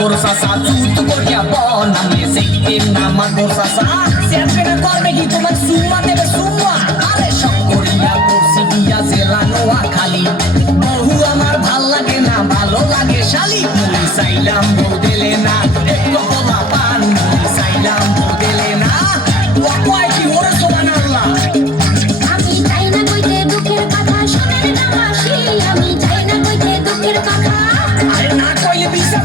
মাতবর সাসা চুত করিয়া বন আমি সিকিম না মাতবর সাসা সেরপেনা করবে কি তোমার সুমা দেবে সুমা আরে সব করিয়া পড়ছি দিয়া জেলা নোয়া খালি। বহু আমার ভালো লাগে না ভালো লাগে শালি। মুই চাইলাম বউ দিলে না একটু কমা পান। মুই চাইলাম বউ দিলে না ওয়া কয় কি ওরে সোমান আল্লাহ আমি চাই না কইতে দুঃখের কথা শোনেন না মাসি আমি চাই না কইতে দুঃখের কথা। আরে না কইলে বিশ্বাস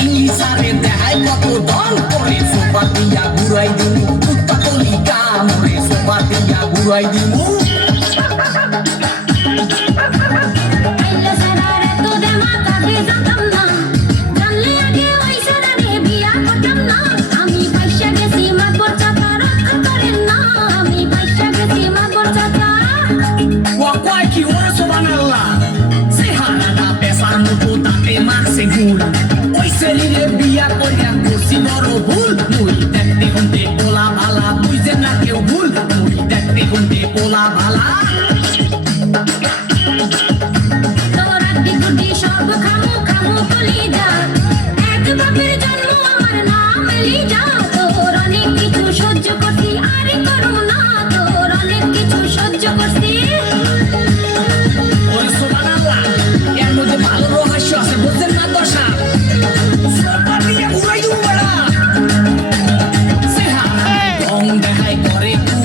করে সোফা দিয়া ঘুরাই দিমু। কুত্তা তলি কাম রে সোফা দিয়া ঘুরাই দিমু। আইলে সারার এত দেমা কাকে জানতাম বিয়া কইরা করছি বড় ভুল। মুই দেখতে হুনতে পোলা ভালা বুঝে না কেউ ভুল। মুই দেখতে হুনতে পোলা ভালা। তোরা গুড্ডি সব খামু Рим.